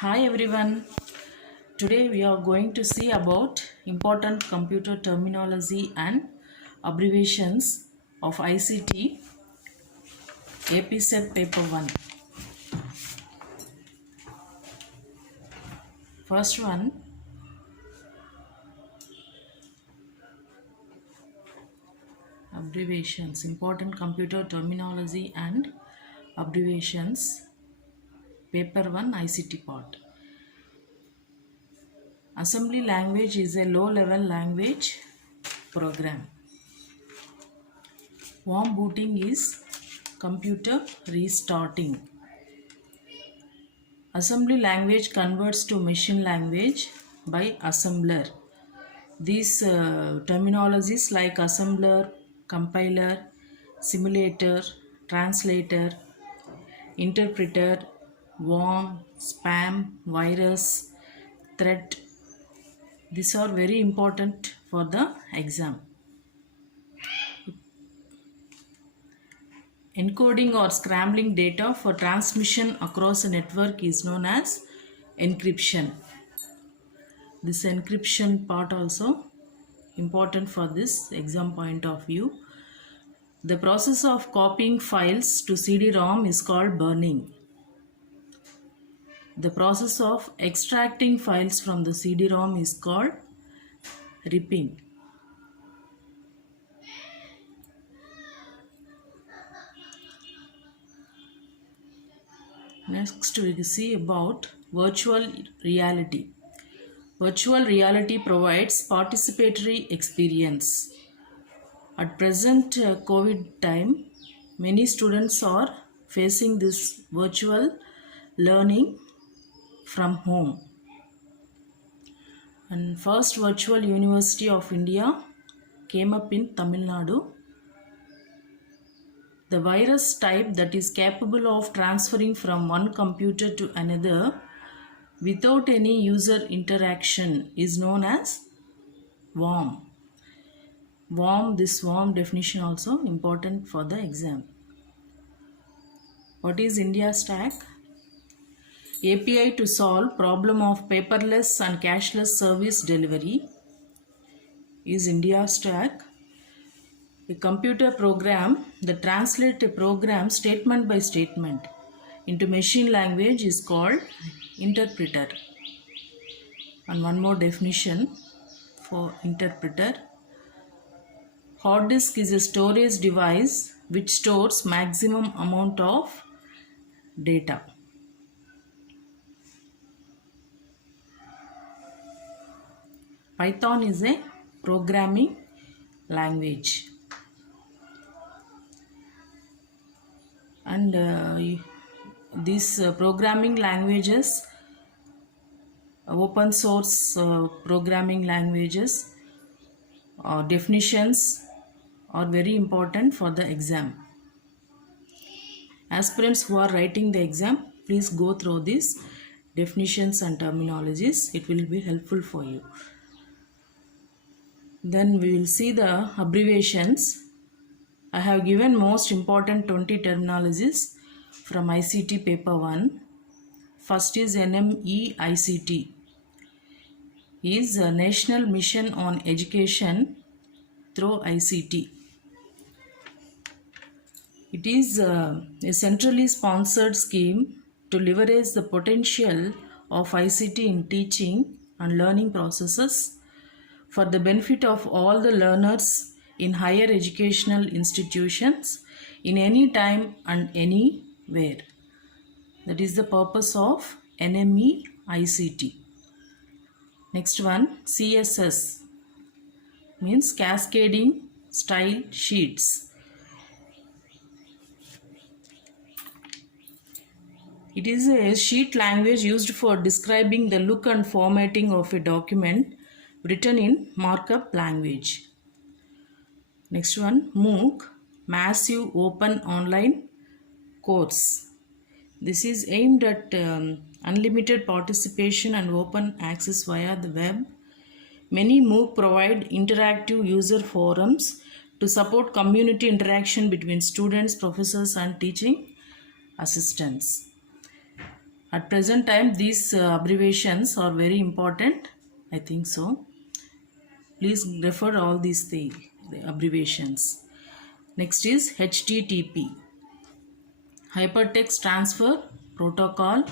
Hi everyone. Today we are going to see about important computer terminology and abbreviations of ICT APSET paper 1. First one, abbreviations, important computer terminology and abbreviations paper 1 ICT part. Assembly language is a low level language program. Warm booting is computer restarting. Assembly language converts to machine language by assembler. These terminologies like assembler, compiler, simulator, translator, interpreter, worm, spam, virus, threat, these are very important for the exam. Encoding or scrambling data for transmission across a network is known as encryption. This encryption part also important for this exam point of view. The process of copying files to CD-ROM is called burning. The process of extracting files from the CD-ROM is called ripping. Next we see about virtual reality. Virtual reality provides participatory experience. At present COVID time, many students are facing this virtual learning from home. And first virtual university of India came up in Tamil Nadu. The virus type that is capable of transferring from one computer to another without any user interaction is known as worm. This worm definition also important for the exam. What is India Stack? API to solve problem of paperless and cashless service delivery is India Stack. A computer program that translates a program statement by statement into machine language is called interpreter. And one more definition for interpreter. Hard disk is a storage device which stores maximum amount of data. Python is a programming language. And these programming languages, open source programming languages, definitions are very important for the exam. Aspirants who are writing the exam, please go through these definitions and terminologies. It will be helpful for you. Then we will see the abbreviations. I have given most important 20 terminologies from ICT paper 1. First is NMEICT. Is a National Mission on Education through ICT. It is a centrally sponsored scheme to leverage the potential of ICT in teaching and learning processes for the benefit of all the learners in higher educational institutions in any time and anywhere. That is the purpose of NMEICT. Next one, CSS means cascading style sheets. It is a sheet language used for describing the look and formatting of a document written in markup language. Next one, MOOC, Massive Open Online Course. This is aimed at unlimited participation and open access via the web. Many MOOC provide interactive user forums to support community interaction between students, professors and teaching assistants. At present time, these abbreviations are very important. I think so. Please refer all these the abbreviations. Next is HTTP, Hypertext Transfer Protocol,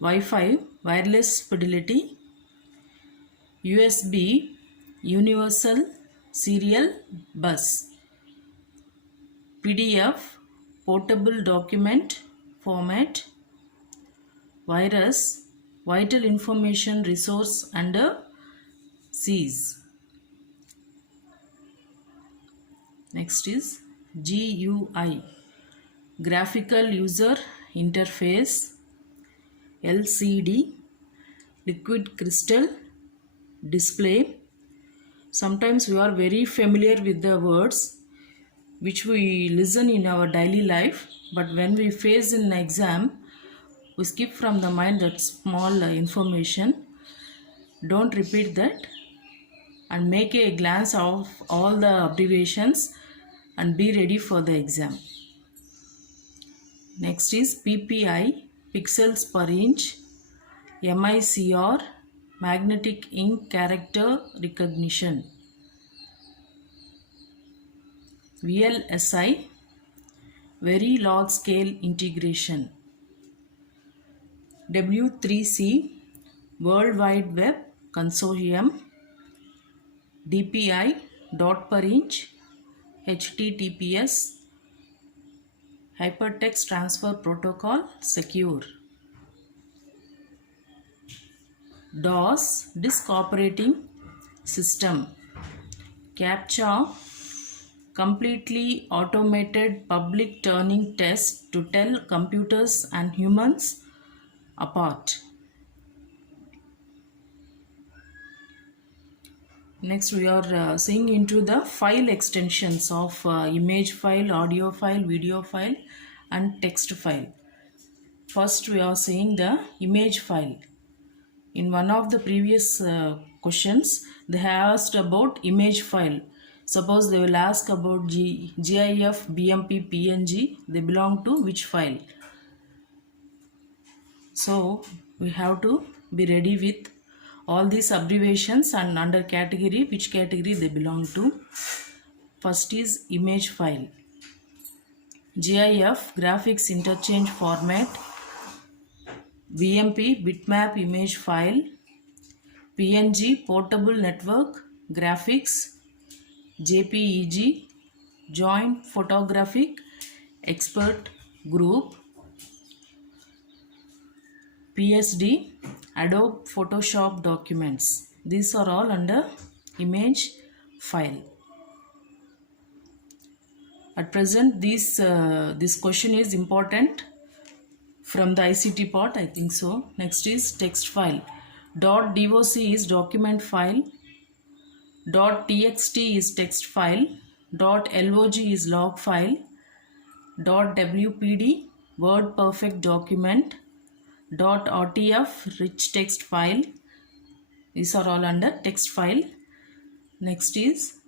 Wi-Fi, Wireless Fidelity, USB, Universal Serial Bus, PDF, Portable Document Format, Virus, Vital Information Resource under Seas. Next is GUI, Graphical User Interface, LCD, Liquid Crystal Display. Sometimes we are very familiar with the words which we listen in our daily life, but when we face in an exam, we skip from the mind that small information. Don't repeat that and make a glance of all the abbreviations and be ready for the exam. Next is PPI, Pixels per Inch, MICR, Magnetic Ink Character Recognition, VLSI, Very Large Scale Integration, W3C, World Wide Web Consortium, DPI, Dot per Inch, HTTPS, Hypertext Transfer Protocol, Secure, DOS, Disk Operating System, CAPTCHA, Completely Automated Public Turing Test to tell computers and humans apart. Next we are seeing into the file extensions of image file, audio file, video file and text file. First we are seeing the image file. In one of the previous questions, they have asked about image file. Suppose they will ask about GIF, BMP, PNG, they belong to which file? So we have to be ready with all these abbreviations and under category, which category they belong to. First is image file. GIF, Graphics Interchange Format, BMP, Bitmap Image File, PNG, Portable Network Graphics, JPEG, Joint Photographic Expert Group, PSD, Adobe Photoshop Documents. These are all under image file. At present, this question is important from the ICT part, I think so. Next is text file. .doc is document file. .txt is text file. .log is log file. .wpd Word Perfect Document. .rtf rich text file. These are all under text file. Next is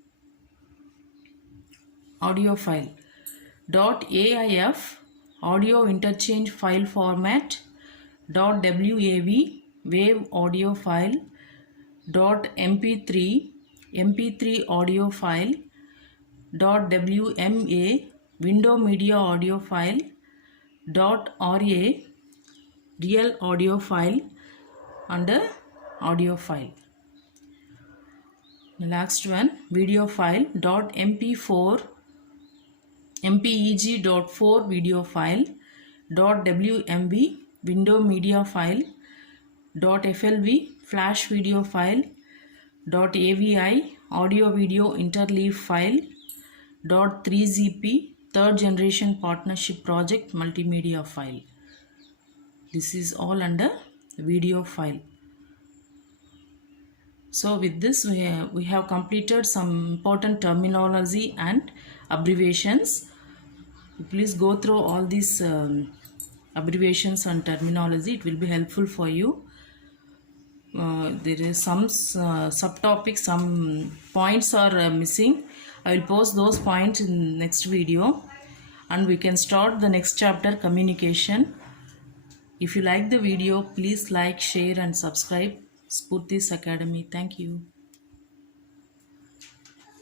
audio file. .aif audio interchange file format. .wav wave audio file. .mp3 audio file. .wma window media audio file. .ra real audio file under audio file. The last one, video file. .mp4 mpeg.4 video file. .wmv window media file. .flv flash video file. .avi audio video interleave file. .3zp third generation partnership project multimedia file. This is all under video file. So with this we have completed some important terminology and abbreviations. Please go through all these abbreviations and terminology. It will be helpful for you. There is some subtopics, some points are missing. I will post those points in next video and we can start the next chapter, communication. If you like the video, please like, share, and subscribe Spurti's Academy. Thank you.